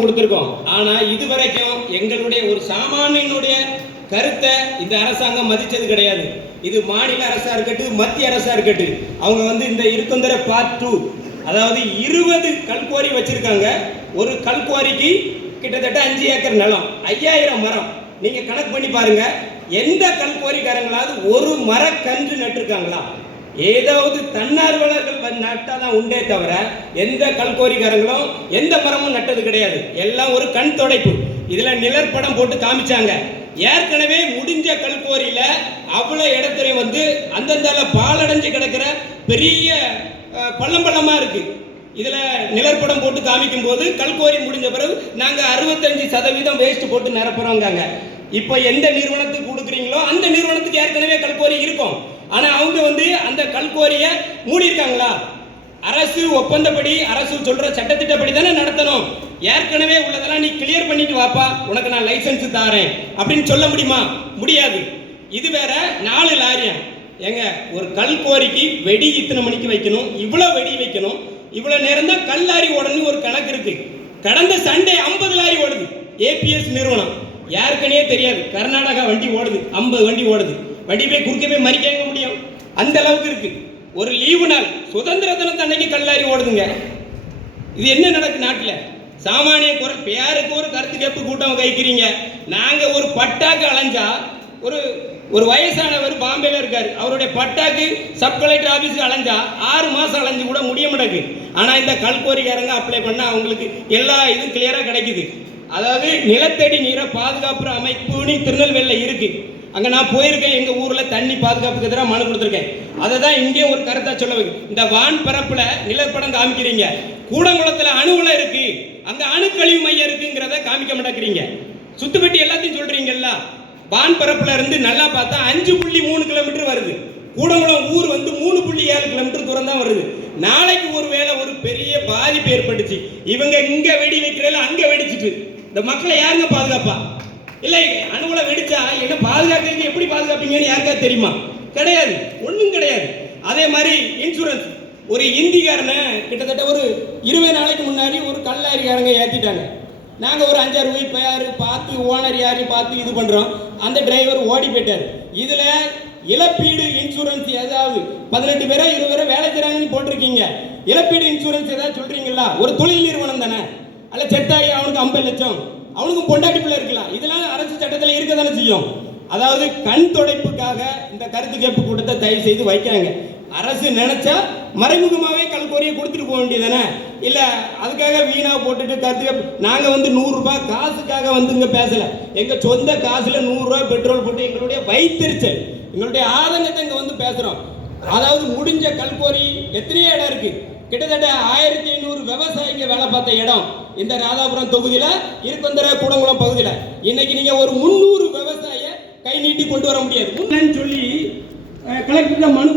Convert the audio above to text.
கொடுத்துருக்கோம். ஆனா இதுவரைக்கும் எங்களுடைய ஒரு சாமானியனுடைய கருத்தை இந்த அரசாங்கம் மதித்தது கிடையாது. இது மாநில அரசா இருக்கட்டும் மத்திய அரசா இருக்கட்டும். அவங்க வந்து இந்த இருக்குந்தர பார்ட் டூ அதாவது இருபது கல்குவாரி வச்சிருக்காங்க. ஒரு கல்குவாரிக்கு கிட்டத்தட்ட அஞ்சு ஏக்கர் நிலம் ஐயாயிரம் மரம். நீங்க கணக்கு பண்ணி பாருங்க எந்த கல்குவாரிக்காரங்களாவது ஒரு மரக்கன்று நட்டிருக்காங்களா? ஏதாவது தன்னார்வலர்கள் நட்டால் தான் உண்டே தவிர எந்த கல்கோரிக்காரங்களும் எந்த மரமும் நட்டது கிடையாது. எல்லாம் ஒரு கண் தொடைப்பு. இதில் நிழற்படம் போட்டு காமிச்சாங்க. ஏற்கனவே முடிஞ்ச கல்கோரியில் அவ்வளோ இடத்துல வந்து அந்தந்தால பாலடைஞ்சு கிடக்கிற பெரிய பள்ளம் பள்ளமாக இருக்குது இதில் நிழற்படம் போட்டு காமிக்கும் போது கல்கோரி முடிஞ்ச பிறகு நாங்கள் அறுபத்தஞ்சு சதவீதம் வேஸ்ட் போட்டு நிரப்புறோங்காங்க. இப்போ எந்த நிறுவனத்துக்கு கொடுக்குறீங்களோ அந்த நிறுவனத்துக்கு ஏற்கனவே கல்கோரி இருக்கும். ஆனா அவங்க வந்து அந்த கல்கோரியை மூடி இருக்காங்களா அரசு ஒப்பந்தப்படி அரசு சொல்ற சட்டத்திட்டப்படி தானே நடத்தணும். ஏற்கனவே உள்ளதெல்லாம் நீ கிளியர் பண்ணிட்டு வாப்பா உனக்கு நான் லைசன்ஸ் தாரேன். அப்படின்னு சொல்ல முடியுமா? முடியாது. இது வேற நாலு லாரியம் ஏங்க ஒரு கல்கோரிக்கு வெடி இத்தனை மணிக்கு வைக்கணும்? இவ்வளோ வெடி வைக்கணும்? இவ்வளோ நேரம் தான் கல் லாரி ஓடணும்னு ஒரு கணக்கு இருக்கு. கடந்த சண்டே ஐம்பது லாரி ஓடுது. ஏபிஎஸ் நிறுவனம். யாருக்குனே தெரியாது. கர்நாடகா வண்டி ஓடுது. ஐம்பது வண்டி ஓடுது. வடி போய் குறுக்க போய் மறிக்க முடியும்? அந்த அளவுக்கு இருக்கு. ஒரு லீவு நாள். சுதந்திர தினத்தை அன்னைக்கு கல்லாரி ஓடுதுங்க. இது என்ன நடக்கு நாட்டில்? சாமானிய குரல் பேருக்கு ஒரு கருத்து கேப்பு கூட்டம் கைக்கிறீங்க நாங்கள் ஒரு பட்டாக்கு அலைஞ்சா ஒரு ஒரு வயசானவர் பாம்பேல இருக்காரு. அவருடைய பட்டாக்கு சப் கலெக்டர் ஆபீஸ்க்கு அலைஞ்சா ஆறு மாசம் அலைஞ்சு கூட முடிய மாட்டேங்குது. ஆனால் இந்த கல்கோரிக்காரங்க அப்ளை பண்ணால் அவங்களுக்கு எல்லா இதுவும் கிளியராக கிடைக்குது. அதாவது நிலத்தடி நீரை பாதுகாப்பு அமைப்புன்னு திருநெல்வேலியில் இருக்கு. அங்க நான் போயிருக்கேன் எங்க ஊர்ல தண்ணி பாதுகாப்புக்கு எதிராக மனு கொடுத்துருக்கேன். அதை தான் இங்கே ஒரு கருத்தா சொல்ல இந்த வான் பரப்புல நிலப்படம் காமிக்கிறீங்க. கூடங்குளத்துல அணுவுல இருக்கு. அங்க அணுக்கழிவு மையம் இருக்குங்கிறத காமிக்க மாட்டேங்கிறீங்க. சுத்துப்பட்டி எல்லாத்தையும் சொல்றீங்கல்ல? வான் பரப்புல இருந்து நல்லா பார்த்தா அஞ்சு புள்ளி மூணு கிலோமீட்டர் வருது. கூடங்குளம் ஊர் வந்து மூணு புள்ளி ஏழு கிலோமீட்டர் தூரம் தான் வருது. நாளைக்கு ஒரு வேளை ஒரு பெரிய பாதிப்பு ஏற்பட்டுச்சு. இவங்க இங்க வெடி வைக்கிறதுல அங்க வெடிச்சிட்டு இந்த மக்களை யாருங்க பாதுகாப்பா? இல்லை அணுகுல வெடிச்சா என்ன பாதுகாக்கிறீங்க எப்படி பாதுகாப்பீங்கன்னு யாருக்கா தெரியுமா? கிடையாது. ஒன்றும் கிடையாது. அதே மாதிரி இன்சூரன்ஸ் ஒரு இந்திக்காரனை கிட்டத்தட்ட ஒரு இருபது நாளைக்கு முன்னாடி ஒரு கல்லாரிக்காரங்க ஏற்றிட்டாங்க நாங்கள் ஒரு அஞ்சாறு போய் பேர் பார்த்து ஓனர் யாரையும் பார்த்து இது பண்ணுறோம் அந்த டிரைவர் ஓடி போயிட்டார். இதில் இழப்பீடு இன்சூரன்ஸ் ஏதாவது? பதினெட்டு பேரோ இருபது பேரோ வேலை செய்கிறாங்கன்னு போட்டிருக்கீங்க. இழப்பீடு இன்சூரன்ஸ் ஏதாவது சொல்கிறீங்களா ஒரு தொழில் நிறுவனம் தானே. அல்ல செத்தாயி அவனுக்கு ஐம்பது லட்சம். அவனுக்கும் பொண்டாட்டி பிள்ளை இருக்கலாம் இதெல்லாம் அரசு சட்டத்தில் இருக்க தானே செய்யும். அதாவது கண் துடைப்புக்காக இந்த கருத்து கேட்பு கூட்டத்தை தயவு செய்து வைக்கிறாங்க அரசு நினைச்சா மறைமுகமாகவே கல்கோரியை கொடுத்துட்டு போக வேண்டியதானே இல்லை அதுக்காக வீணாக போட்டுட்டு கருத்து கேட்பு நாங்கள் வந்து நூறுரூபா காசுக்காக வந்து இங்கே பேசலை. எங்கள் சொந்த காசில் நூறுரூவா பெட்ரோல் போட்டு எங்களுடைய வைத்தறிச்சல் எங்களுடைய ஆதங்கத்தை இங்கே வந்து பேசுகிறோம் அதாவது முடிஞ்ச கல்கோரி எத்தனையோ இடம் இருக்குது கிட்டத்தட்ட ஆயிரத்தி ஐநூறு விவசாயிங்க வேலை பார்த்த இடம். இந்த ராதாபுரம் தொகுதியில் இருக்கந்தர கூடங்குளம் பகுதியில. இன்னைக்கு நீங்க ஒரு முந்நூறு விவசாய கை நீட்டி கொண்டு வர முடியாது. சொல்லி கலெக்டர் மனு